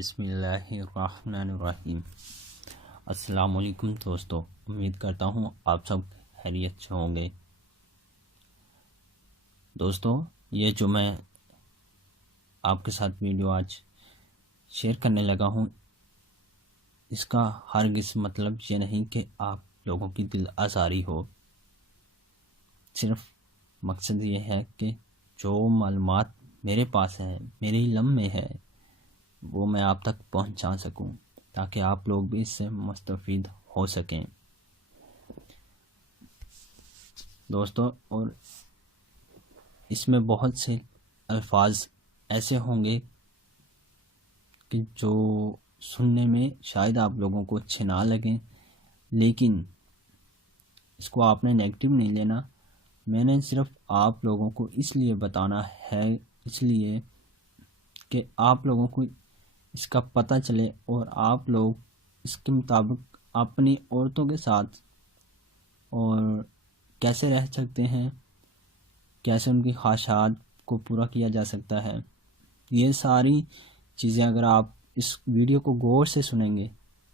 بسم اللہ الرحمن الرحیم۔ السلام علیکم دوستو، امید کرتا ہوں آپ سب خیریت سے ہوں گے۔ دوستو، یہ جو میں آپ کے ساتھ ویڈیو آج شیئر کرنے لگا ہوں، اس کا ہرگز مطلب یہ نہیں کہ آپ لوگوں کی دل آزاری ہو۔ صرف مقصد یہ ہے کہ جو معلومات میرے پاس ہے، میرے علم میں ہے، وہ میں آپ تک پہنچا سکوں تاکہ آپ لوگ بھی اس سے مستفید ہو سکیں۔ دوستو، اور اس میں بہت سے الفاظ ایسے ہوں گے کہ جو سننے میں شاید آپ لوگوں کو اچھے نہ لگیں، لیکن اس کو آپ نے نیگیٹو نہیں لینا۔ میں نے صرف آپ لوگوں کو اس لیے بتانا ہے، اس لیے کہ آپ لوگوں کو اس کا پتہ چلے اور آپ لوگ اس کے مطابق اپنی عورتوں کے ساتھ اور کیسے رہ سکتے ہیں، کیسے ان کی خواہشات کو پورا کیا جا سکتا ہے۔ یہ ساری چیزیں اگر آپ اس ویڈیو کو غور سے سنیں گے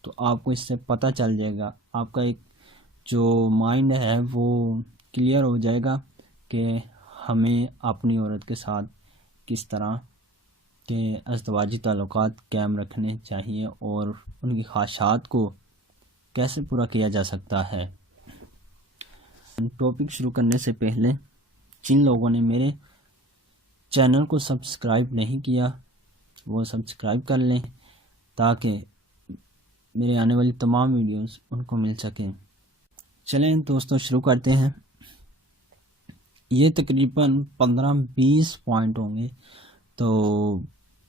تو آپ کو اس سے پتہ چل جائے گا، آپ کا ایک جو مائنڈ ہے وہ کلیئر ہو جائے گا کہ ہمیں اپنی عورت کے ساتھ کس طرح کہ ازدواجی تعلقات قائم رکھنے چاہیے اور ان کی خواہشات کو کیسے پورا کیا جا سکتا ہے۔ ٹاپک شروع کرنے سے پہلے جن لوگوں نے میرے چینل کو سبسکرائب نہیں کیا وہ سبسکرائب کر لیں تاکہ میرے آنے والی تمام ویڈیوز ان کو مل سکیں۔ چلیں دوستوں، شروع کرتے ہیں۔ یہ تقریباً 15-20 پوائنٹ ہوں گے، تو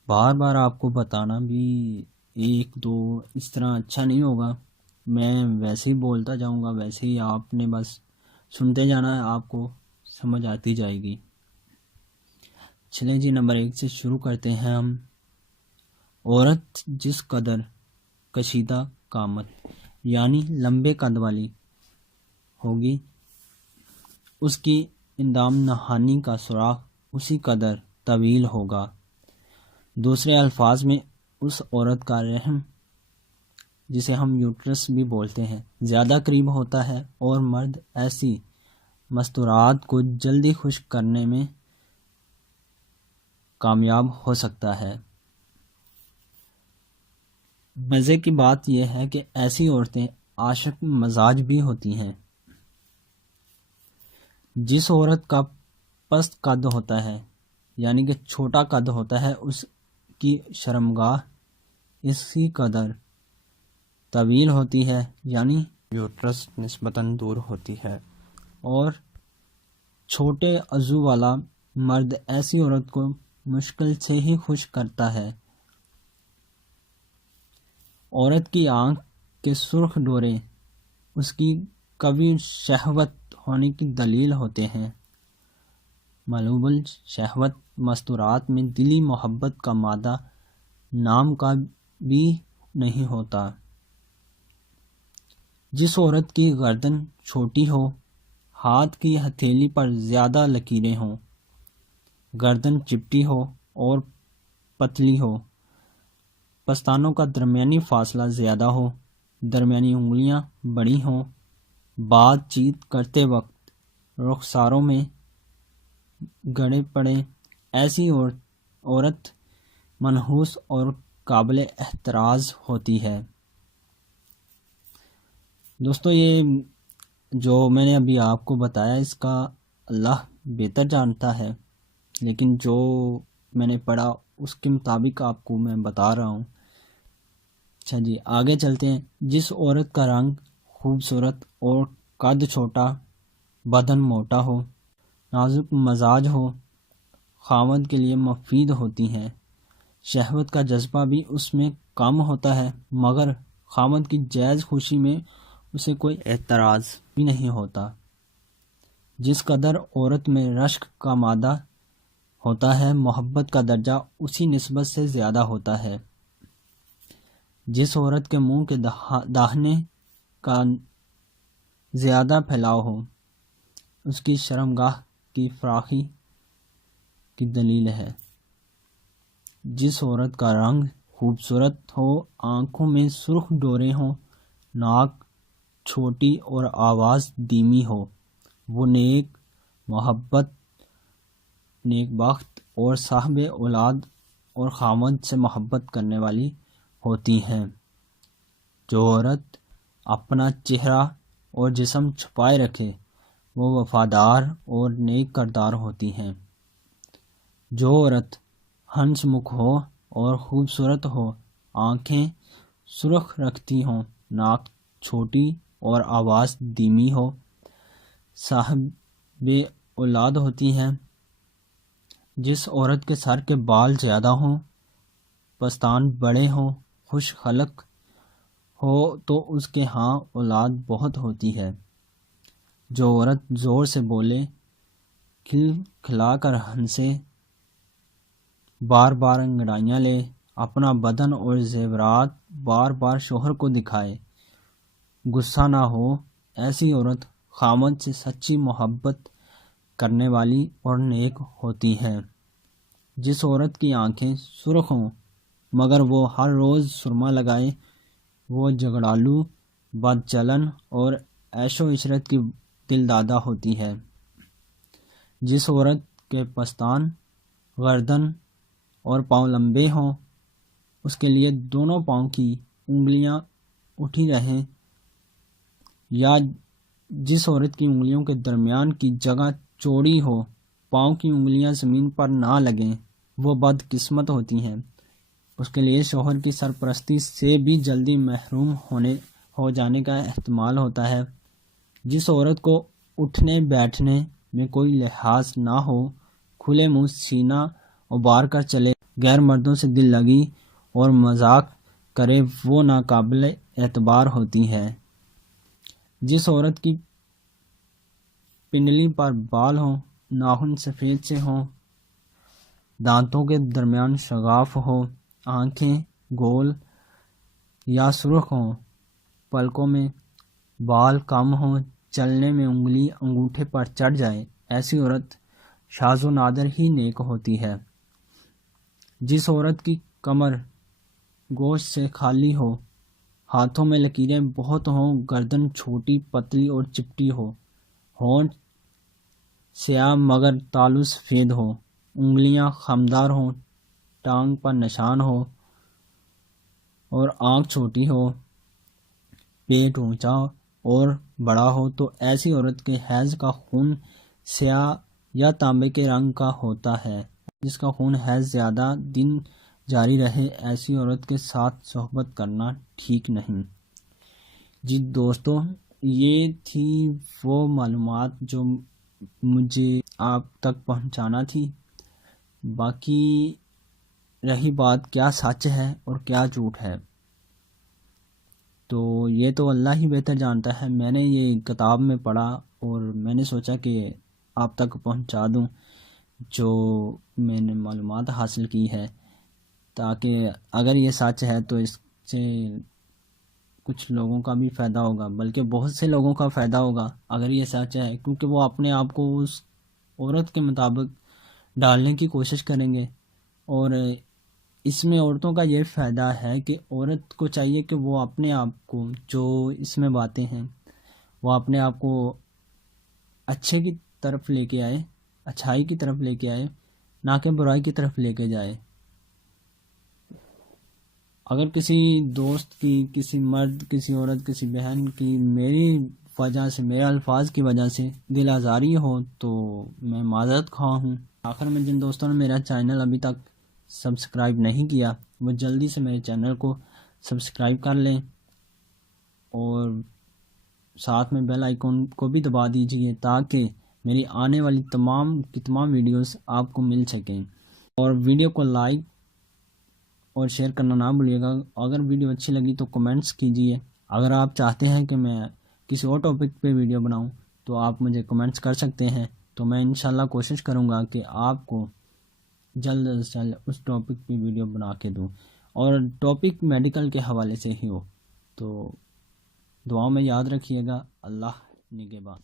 بار بار آپ کو بتانا بھی ایک دو اس طرح اچھا نہیں ہوگا۔ میں ویسے ہی بولتا جاؤں گا، ویسے ہی آپ نے بس سنتے جانا ہے، آپ کو سمجھ آتی جائے گی۔ چلیں جی، نمبر 1 سے شروع کرتے ہیں ہم۔ عورت جس قدر کشیدہ قامت یعنی لمبے قد والی ہوگی، اس کی اندام نہانی کا سوراخ اسی قدر طویل ہوگا۔ دوسرے الفاظ میں، اس عورت کا رحم، جسے ہم یوٹرس بھی بولتے ہیں، زیادہ قریب ہوتا ہے اور مرد ایسی مستورات کو جلدی خشک کرنے میں کامیاب ہو سکتا ہے۔ مزے کی بات یہ ہے کہ ایسی عورتیں عاشق مزاج بھی ہوتی ہیں۔ جس عورت کا پست قد ہوتا ہے یعنی کہ چھوٹا قد ہوتا ہے، اس کی شرمگاہ اسی قدر طویل ہوتی ہے یعنی یوٹرس نسبتاً دور ہوتی ہے، اور چھوٹے عضو والا مرد ایسی عورت کو مشکل سے ہی خشک کرتا ہے۔ عورت کی آنکھ کے سرخ ڈورے اس کی قوی شہوت ہونے کی دلیل ہوتے ہیں۔ ملوب الشہوت مستورات میں دلی محبت کا مادہ نام کا بھی نہیں ہوتا۔ جس عورت کی گردن چھوٹی ہو، ہاتھ کی ہتھیلی پر زیادہ لکیریں ہوں، گردن چپٹی ہو اور پتلی ہو، پستانوں کا درمیانی فاصلہ زیادہ ہو، درمیانی انگلیاں بڑی ہوں، بات چیت کرتے وقت رخساروں میں گڑے پڑے، ایسی عورت منحوس اور قابل احتراز ہوتی ہے۔ دوستو، یہ جو میں نے ابھی آپ کو بتایا اس کا اللہ بہتر جانتا ہے، لیکن جو میں نے پڑھا اس کے مطابق آپ کو میں بتا رہا ہوں۔ اچھا جی، آگے چلتے ہیں۔ جس عورت کا رنگ خوبصورت اور قد چھوٹا، بدن موٹا ہو، نازک مزاج ہو، خاوند کے لیے مفید ہوتی ہیں۔ شہوت کا جذبہ بھی اس میں کم ہوتا ہے، مگر خاوند کی جائز خوشی میں اسے کوئی اعتراض بھی نہیں ہوتا۔ جس قدر عورت میں رشک کا مادہ ہوتا ہے، محبت کا درجہ اسی نسبت سے زیادہ ہوتا ہے۔ جس عورت کے منہ کے داہنے کا زیادہ پھیلاؤ ہو، اس کی شرمگاہ کی فراخی کی دلیل ہے۔ جس عورت کا رنگ خوبصورت ہو، آنکھوں میں سرخ ڈورے ہوں، ناک چھوٹی اور آواز دھیمی ہو۔ وہ نیک محبت، نیک بخت اور صاحب اولاد اور خاوند سے محبت کرنے والی ہوتی ہیں۔ جو عورت اپنا چہرہ اور جسم چھپائے رکھے وہ وفادار اور نیک کردار ہوتی ہیں۔ جو عورت ہنس مکھ ہو اور خوبصورت ہو، آنکھیں سرخ رکھتی ہوں، ناک چھوٹی اور آواز دھیمی ہو، صاحب اولاد ہوتی ہیں۔ جس عورت کے سر کے بال زیادہ ہوں، پستان بڑے ہوں، خوش خلق ہو تو اس کے ہاں اولاد بہت ہوتی ہے۔ جو عورت زور سے بولے، کھل کھلا کر ہنسے، بار بار انگڑائیاں لے، اپنا بدن اور زیورات بار بار شوہر کو دکھائے، غصہ نہ ہو، ایسی عورت خاوند سے سچی محبت کرنے والی اور نیک ہوتی ہے۔ جس عورت کی آنکھیں سرخ ہوں مگر وہ ہر روز سرما لگائے، وہ جھگڑالو، بد چلن اور عیش و عشرت کی دل دادہ ہوتی ہے۔ جس عورت کے پستان، گردن اور پاؤں لمبے ہوں، اس کے لیے دونوں پاؤں کی انگلیاں اٹھی رہیں، یا جس عورت کی انگلیوں کے درمیان کی جگہ چوڑی ہو، پاؤں کی انگلیاں زمین پر نہ لگیں، وہ بد قسمت ہوتی ہیں۔ اس کے لیے شوہر کی سرپرستی سے بھی جلدی محروم ہو جانے کا احتمال ہوتا ہے۔ جس عورت کو اٹھنے بیٹھنے میں کوئی لحاظ نہ ہو، کھلے منہ سینہ ابار کر چلے، غیر مردوں سے دل لگی اور مذاق کرے، وہ ناقابل اعتبار ہوتی ہے۔ جس عورت کی پنڈلی پر بال ہوں، ناخن سفید سے ہوں، دانتوں کے درمیان شگاف ہو، آنکھیں گول یا سرخ ہوں، پلکوں میں بال کم ہوں، چلنے میں انگلی انگوٹھے پر چڑھ جائے، ایسی عورت شاذ و نادر ہی نیک ہوتی ہے۔ جس عورت کی کمر گوشت سے خالی ہو، ہاتھوں میں لکیریں بہت ہوں، گردن چھوٹی پتلی اور چپٹی ہو، ہونٹ سیاہ مگر تالو سفید ہو، انگلیاں خمدار ہوں، ٹانگ پر نشان ہو اور آنکھ چھوٹی ہو، پیٹ اونچا اور بڑا ہو، تو ایسی عورت کے حیض کا خون سیاہ یا تانبے کے رنگ کا ہوتا ہے۔ جس کا خون حیض زیادہ دن جاری رہے، ایسی عورت کے ساتھ صحبت کرنا ٹھیک نہیں۔ جی دوستو، یہ تھی وہ معلومات جو مجھے آپ تک پہنچانا تھی۔ باقی رہی بات کیا سچ ہے اور کیا جھوٹ ہے، تو یہ تو اللہ ہی بہتر جانتا ہے۔ میں نے یہ کتاب میں پڑھا اور میں نے سوچا کہ آپ تک پہنچا دوں جو میں نے معلومات حاصل کی ہے، تاکہ اگر یہ سچ ہے تو اس سے کچھ لوگوں کا بھی فائدہ ہوگا، بلکہ بہت سے لوگوں کا فائدہ ہوگا اگر یہ سچ ہے، کیونکہ وہ اپنے آپ کو اس عورت کے مطابق ڈالنے کی کوشش کریں گے۔ اور اس میں عورتوں کا یہ فائدہ ہے کہ عورت کو چاہیے کہ وہ اپنے آپ کو، جو اس میں باتیں ہیں، وہ اپنے آپ کو اچھے کی طرف لے کے آئے، اچھائی کی طرف لے کے آئے، نہ کہ برائی کی طرف لے کے جائے۔ اگر کسی دوست کی، کسی مرد، کسی عورت، کسی بہن کی میری وجہ سے، میرے الفاظ کی وجہ سے دل آزاری ہو تو میں معذرت خواہ ہوں۔ آخر میں جن دوستوں نے میرا چینل ابھی تک سبسکرائب نہیں کیا وہ جلدی سے میرے چینل کو سبسکرائب کر لیں اور ساتھ میں بیل آئیکن کو بھی دبا دیجئے تاکہ میری آنے والی تمام کی تمام ویڈیوز آپ کو مل سکیں۔ اور ویڈیو کو لائک اور شیئر کرنا نہ بھولیے گا۔ اگر ویڈیو اچھی لگی تو کمنٹس کیجئے۔ اگر آپ چاہتے ہیں کہ میں کسی اور ٹاپک پہ ویڈیو بناؤں تو آپ مجھے کمنٹس کر سکتے ہیں، تو میں انشاءاللہ کوشش کروں گا کہ آپ کو جلد از جلد اس ٹاپک پہ ویڈیو بنا کے دوں، اور ٹاپک میڈیکل کے حوالے سے ہی ہو۔ تو دعاؤں میں یاد رکھیے گا۔ اللہ نگہبان۔